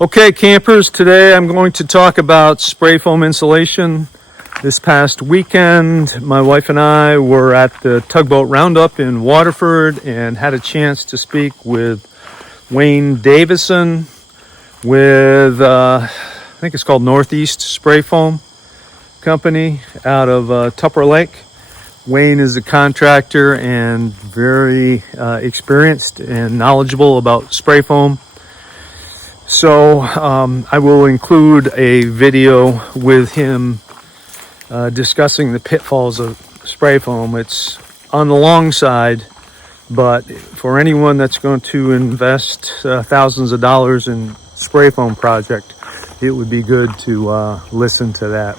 Okay, campers, today I'm going to talk about spray foam insulation. This past weekend, my wife and I were at the tugboat roundup in Waterford and had a chance to speak with Wayne Davison with, I think it's called Northeast Spray Foam Company out of Tupper Lake. Wayne is a contractor and very experienced and knowledgeable about spray foam. So I will include a video with him discussing the pitfalls of spray foam. It's on the long side, but for anyone that's going to invest thousands of dollars in spray foam project, it would be good to listen to that.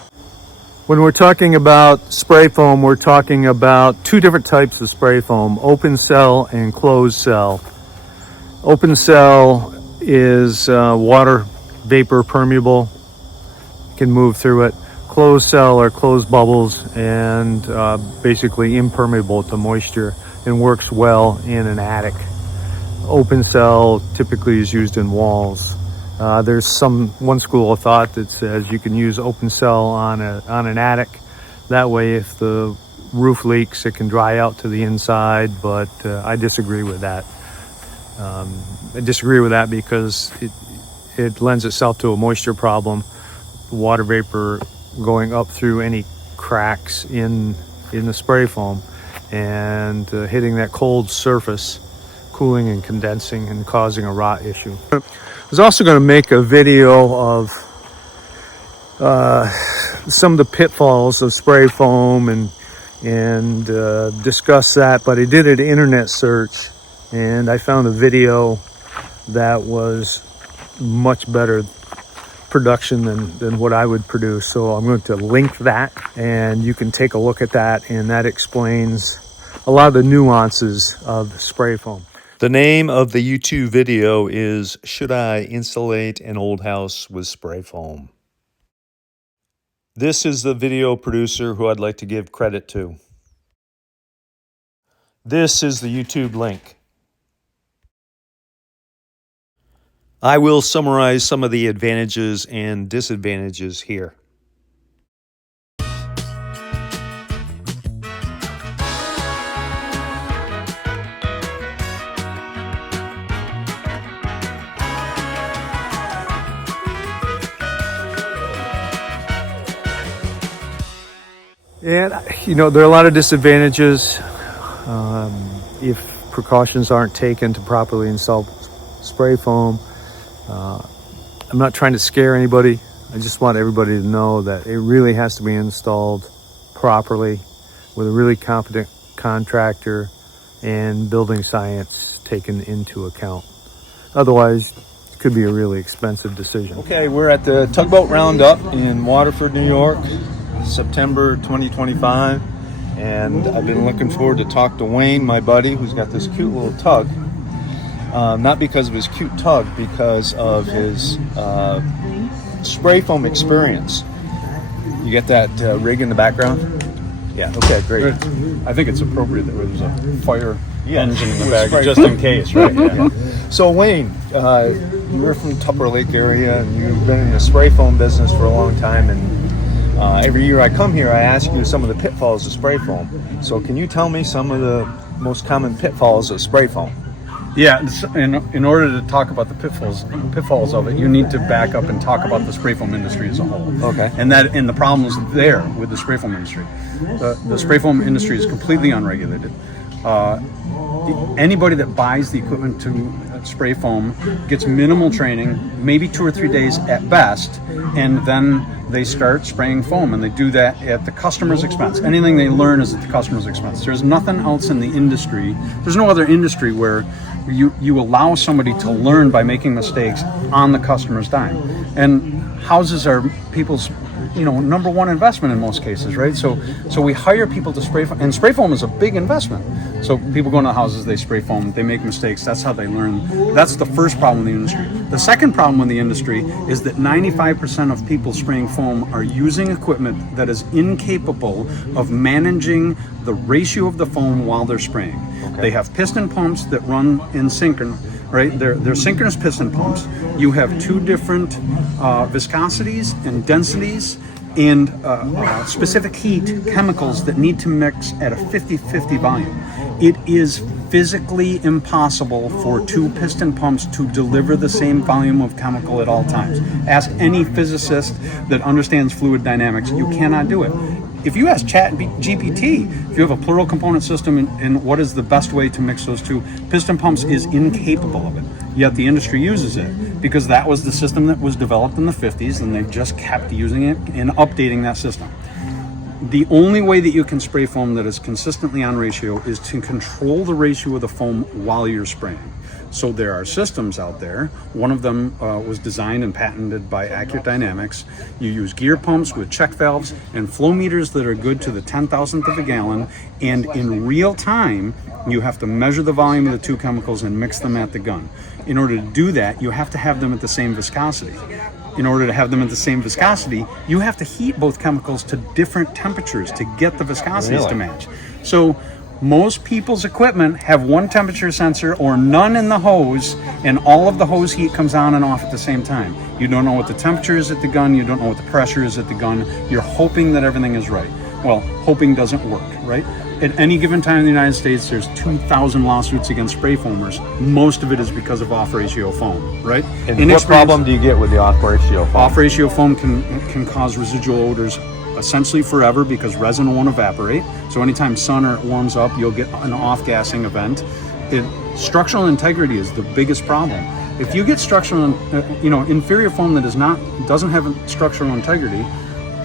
When we're talking about spray foam, we're talking about two different types of spray foam: open cell and closed cell. Open cell is water vapor permeable, can move through it. Closed cell are closed bubbles and basically impermeable to moisture and works well in an attic. Open cell typically is used in walls. There's one school of thought that says you can use open cell on an attic. That way, if the roof leaks, it can dry out to the inside, but I disagree with that. I disagree with that because it lends itself to a moisture problem. Water vapor going up through any cracks in the spray foam and hitting that cold surface, cooling and condensing and causing a rot issue. I was also going to make a video of some of the pitfalls of spray foam and discuss that, but I did an internet search and I found a video that was much better production than what I would produce. So I'm going to link that and you can take a look at that, and that explains a lot of the nuances of spray foam. The name of the YouTube video is "Should I Insulate an Old House with Spray Foam?" This is the video producer who I'd like to give credit to. This is the YouTube link. I will summarize some of the advantages and disadvantages here. And, there are a lot of disadvantages if precautions aren't taken to properly install spray foam. I'm not trying to scare anybody. I just want everybody to know that it really has to be installed properly with a really competent contractor and building science taken into account. Otherwise, it could be a really expensive decision. Okay, we're at the Tugboat Roundup in Waterford, New York, September 2025. And I've been looking forward to talk to Wayne, my buddy, who's got this cute little tug. Not because of his cute tug, because of his spray foam experience. You get that rig in the background? Yeah, okay, great. I think it's appropriate that there's a fire engine in the back, just in case, right? Yeah. So Wayne, you're from Tupper Lake area, and you've been in the spray foam business for a long time, and every year I come here, I ask you some of the pitfalls of spray foam. So can you tell me some of the most common pitfalls of spray foam? Yeah, in order to talk about the pitfalls of it, you need to back up and talk about the spray foam industry as a whole. Okay. And the problems there with the spray foam industry. The spray foam industry is completely unregulated. Anybody that buys the equipment to spray foam gets minimal training, maybe 2 or 3 days at best, and then they start spraying foam, and they do that at the customer's expense. Anything they learn is at the customer's expense. There's nothing else in the industry. There's no other industry where you allow somebody to learn by making mistakes on the customer's dime. And houses are people's number one investment in most cases, right? So we hire people to spray foam, and spray foam is a big investment. So people go into houses, they spray foam, they make mistakes, that's how they learn. That's the first problem in the industry. The second problem with the industry is that 95% of people spraying foam are using equipment that is incapable of managing the ratio of the foam while they're spraying. Okay. They have piston pumps that run in right? They're synchronous piston pumps. You have two different viscosities and densities and specific heat chemicals that need to mix at a 50-50 volume. It is physically impossible for two piston pumps to deliver the same volume of chemical at all times. Ask any physicist that understands fluid dynamics, you cannot do it. If you ask GPT, if you have a plural component system and what is the best way to mix those two, piston pumps is incapable of it. Yet the industry uses it because that was the system that was developed in the 50s, and they've just kept using it and updating that system. The only way that you can spray foam that is consistently on ratio is to control the ratio of the foam while you're spraying. So there are systems out there. One of them was designed and patented by Accurate Dynamics. You use gear pumps with check valves and flow meters that are good to the 10,000th of a gallon. And in real time, you have to measure the volume of the two chemicals and mix them at the gun. In order to do that, you have to have them at the same viscosity. In order to have them at the same viscosity, you have to heat both chemicals to different temperatures to get the viscosities to match. So most people's equipment have one temperature sensor or none in the hose, and all of the hose heat comes on and off at the same time. You don't know what the temperature is at the gun, you don't know what the pressure is at the gun, you're hoping that everything is right. Well, hoping doesn't work, right? At any given time in the United States, there's 2,000 lawsuits against spray foamers. Most of it is because of off-ratio foam, right? And what problem do you get with the off-ratio foam? Off-ratio foam can cause residual odors essentially forever because resin won't evaporate. So anytime sun or it warms up, you'll get an off-gassing event. Structural integrity is the biggest problem. If you get structural, inferior foam that doesn't have structural integrity,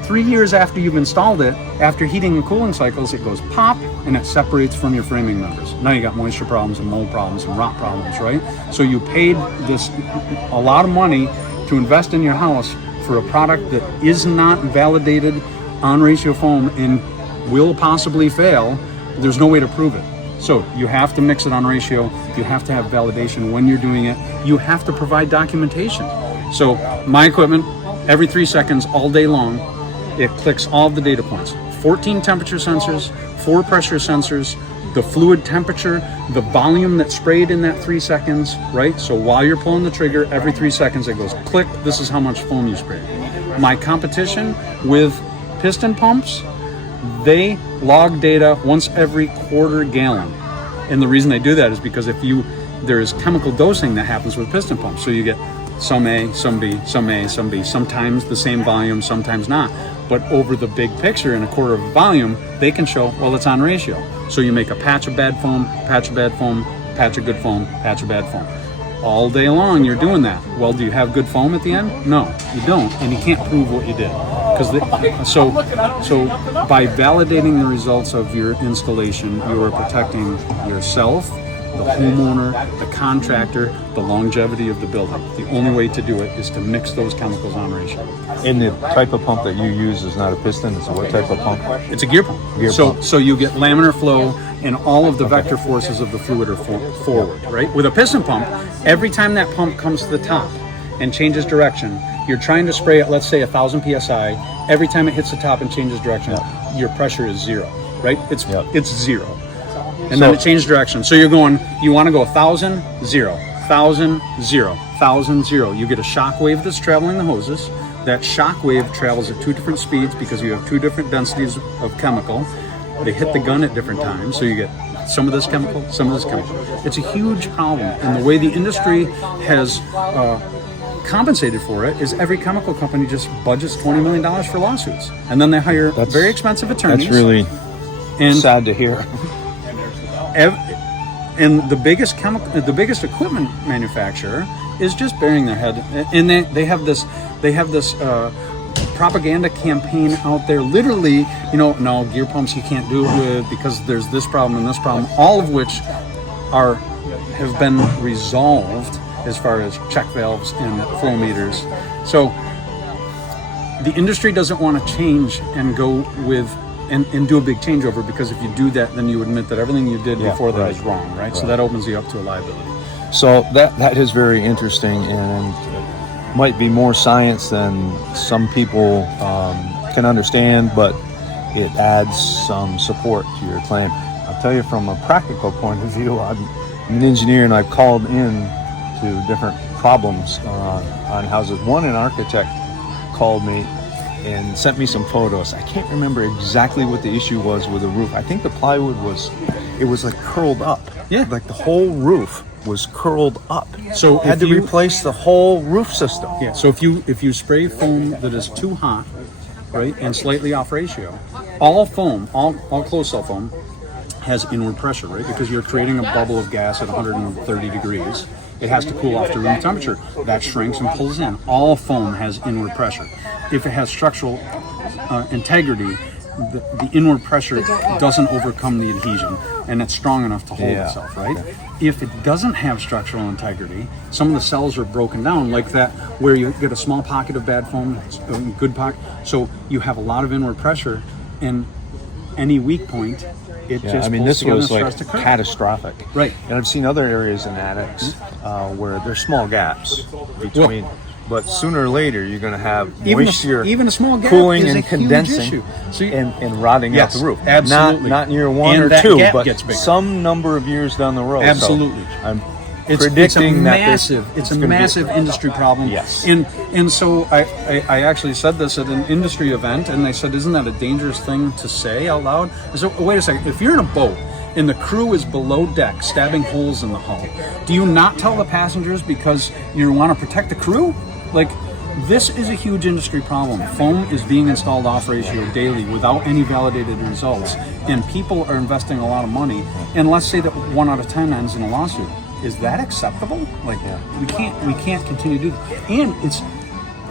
3 years after you've installed it, after heating and cooling cycles, it goes pop and it separates from your framing members. Now you got moisture problems and mold problems and rot problems, right? So you paid a lot of money to invest in your house for a product that is not validated on ratio foam and will possibly fail. There's no way to prove it. So you have to mix it on ratio. You have to have validation when you're doing it. You have to provide documentation. So my equipment, every 3 seconds, all day long, it clicks all of the data points. 14 temperature sensors, 4 pressure sensors, the fluid temperature, the volume that's sprayed in that 3 seconds, right? So while you're pulling the trigger, every 3 seconds it goes click, this is how much foam you sprayed. My competition with piston pumps, they log data once every quarter gallon. And the reason they do that is because there is chemical dosing that happens with piston pumps. So you get some A, some B, some A, some B, sometimes the same volume, sometimes not. But over the big picture in a quarter of a volume, they can show, well, it's on ratio. So you make a patch of bad foam, patch of bad foam, patch of good foam, patch of bad foam. All day long, you're doing that. Well, do you have good foam at the end? No, you don't, and you can't prove what you did. So by validating the results of your installation, you are protecting yourself, the homeowner, the contractor, the longevity of the building. The only way to do it is to mix those chemicals on ratio. And the type of pump that you use is not a piston, it's what type of pump? It's a gear pump. So you get laminar flow and all of the vector forces of the fluid are forward, right? With a piston pump, every time that pump comes to the top and changes direction, you're trying to spray at, let's say, 1,000 PSI. Every time it hits the top and changes direction, your pressure is 0, right? It's 0. And then it changes direction. So you want to go 1,000, 0, 1,000, 0, 1,000, 0. You get a shock wave that's traveling the hoses. That shock wave travels at 2 different speeds because you have 2 different densities of chemical. They hit the gun at different times. So you get some of this chemical, some of this chemical. It's a huge problem. And the way the industry has compensated for it is every chemical company just budgets $20 million for lawsuits. And then they hire very expensive attorneys. That's really sad to hear. And the biggest equipment manufacturer is just burying their head, and they have this propaganda campaign out there. Literally, no gear pumps you can't do it with because there's this problem and this problem, all of which have been resolved as far as check valves and flow meters. So the industry doesn't want to change and go with. And do a big changeover, because if you do that, then you admit that everything you did before that is wrong, right? So that opens you up to a liability. So that is very interesting and might be more science than some people can understand, but it adds some support to your claim. I'll tell you from a practical point of view, I'm an engineer and I've called in to different problems on houses. An architect called me and sent me some photos. I can't remember exactly what the issue was with the roof. I think the plywood was like curled up. Yeah. Like the whole roof was curled up. So had to replace the whole roof system. Yeah. So if you spray foam that is too hot, right, and slightly off ratio, all foam, all closed cell foam has inward pressure, right? Because you're creating a bubble of gas at 130 degrees. It has to cool off to room temperature. That shrinks and pulls in. All foam has inward pressure. If it has structural integrity, the inward pressure doesn't overcome the adhesion, and it's strong enough to hold itself, right? If it doesn't have structural integrity, some of the cells are broken down like that, where you get a small pocket of bad foam, a good pocket. So you have a lot of inward pressure, and any weak point, it just this was like starts to crack. catastrophic. Right. And I've seen other areas in attics where there's small gaps between. But sooner or later, you're going to have moisture, even a small gap cooling is and a condensing, huge issue. and rotting out the roof. Absolutely. Not in year 1 And or that 2, gap but gets bigger. some number of years down the road. Absolutely. So I'm predicting it's a massive industry problem. Yes. And so I actually said this at an industry event, and they said, "Isn't that a dangerous thing to say out loud?" So wait a second. If you're in a boat and the crew is below deck stabbing holes in the hull, do you not tell the passengers because you want to protect the crew? Like, this is a huge industry problem. Foam is being installed off ratio daily without any validated results, and people are investing a lot of money. And let's say that 1 out of 10 ends in a lawsuit. Is that acceptable? Like, we can't continue to do that. And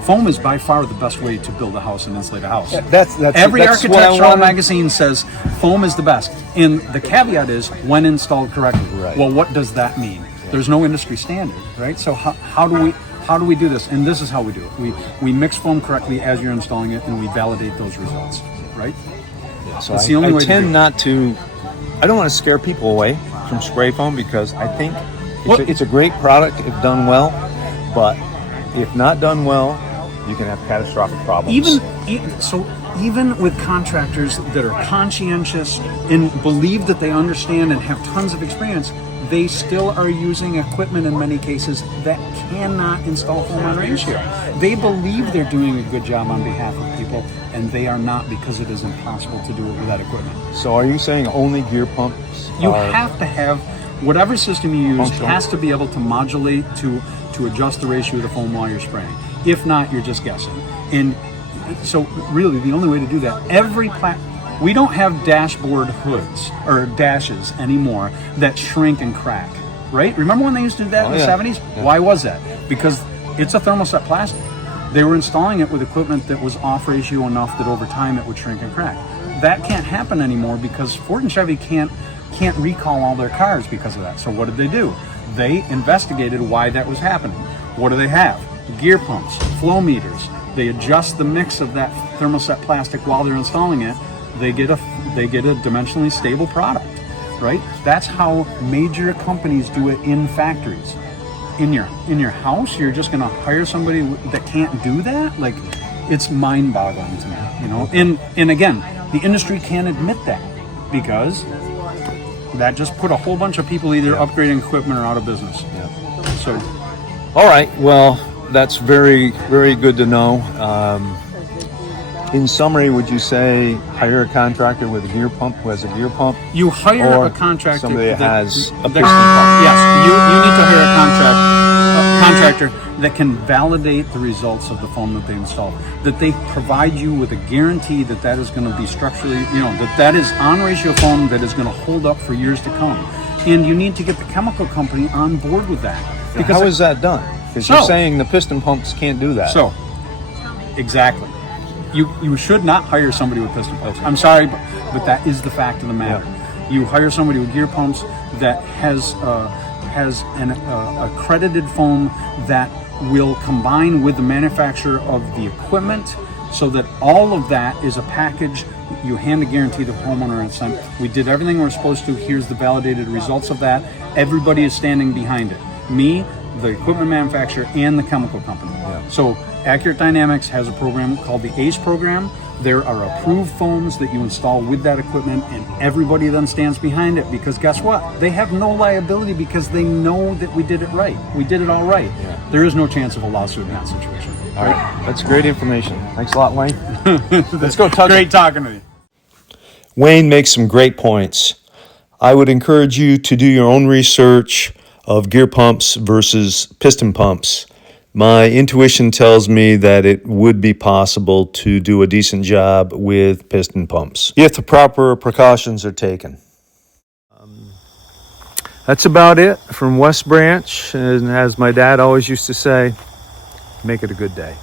foam is by far the best way to build a house and insulate a house. That's Every what I architectural wanted. magazine says foam is the best. And the caveat is when installed correctly. Right. Well, what does that mean? There's no industry standard, right? So how do we do this? And this is how we do it. We mix foam correctly as you're installing it, and we validate those results, right? So It's the only way to tend do it. not to. I don't want to scare people away from spray foam because I think it's a great product if done well, but if not done well, you can have catastrophic problems. Even with contractors that are conscientious and believe that they understand and have tons of experience, they still are using equipment in many cases that cannot install foam on ratio. They believe they're doing a good job on behalf of people, and they are not, because it is impossible to do it with that equipment. So are you saying only gear pumps? You have to have, whatever system you use Functional. has to be able to modulate to adjust the ratio of the foam while you're spraying. If not, you're just guessing. And so really the only way to do that, we don't have dashboard hoods or dashes anymore that shrink and crack, right? Remember when they used to do that in the 70s? Yeah. Why was that? Because it's a thermoset plastic. They were installing it with equipment that was off ratio enough that over time it would shrink and crack. That can't happen anymore because Ford and Chevy can't recall all their cars because of that. So what did they do? They investigated why that was happening. What do they have? Gear pumps, flow meters. They adjust the mix of that thermoset plastic while they're installing it. They get a dimensionally stable product, right? That's how major companies do it in factories. In your house, you're just going to hire somebody that can't do that? Like, it's mind-boggling to me, you know. And again, the industry can't admit that because that just put a whole bunch of people either upgrading equipment or out of business. Yeah. So, all right. Well, that's very, very good to know. In summary, would you say hire a contractor with a gear pump who has a gear pump? you hire Or a contractor somebody that has a piston that, pump. yes, you need to hire a contractor that can validate the results of the foam that they install. That they provide you with a guarantee that that is going to be structurally, that is on ratio foam that is going to hold up for years to come. And you need to get the chemical company on board with that. Because How is that done? Because you're saying the piston pumps can't do that. So, exactly. You should not hire somebody with piston pumps. I'm sorry, but that is the fact of the matter. Yeah. You hire somebody with gear pumps that has an accredited foam that will combine with the manufacturer of the equipment, so that all of that is a package. You hand a guarantee to the homeowner and say, we did everything we're supposed to. Here's the validated results of that. Everybody is standing behind it. Me, the equipment manufacturer and the chemical company. So Accurate Dynamics has a program called the ACE program. There are approved foams that you install with that equipment, and everybody then stands behind it, because guess what? They have no liability because they know that we did it right. We did it all right. There is no chance of a lawsuit in that situation. All right, that's great information. Thanks a lot, Wayne. Let's go talk. Great talking to you. Wayne makes some great points. I would encourage you to do your own research of gear pumps versus piston pumps. My intuition tells me that it would be possible to do a decent job with piston pumps if the proper precautions are taken. That's about it from West Branch. And as my dad always used to say, make it a good day.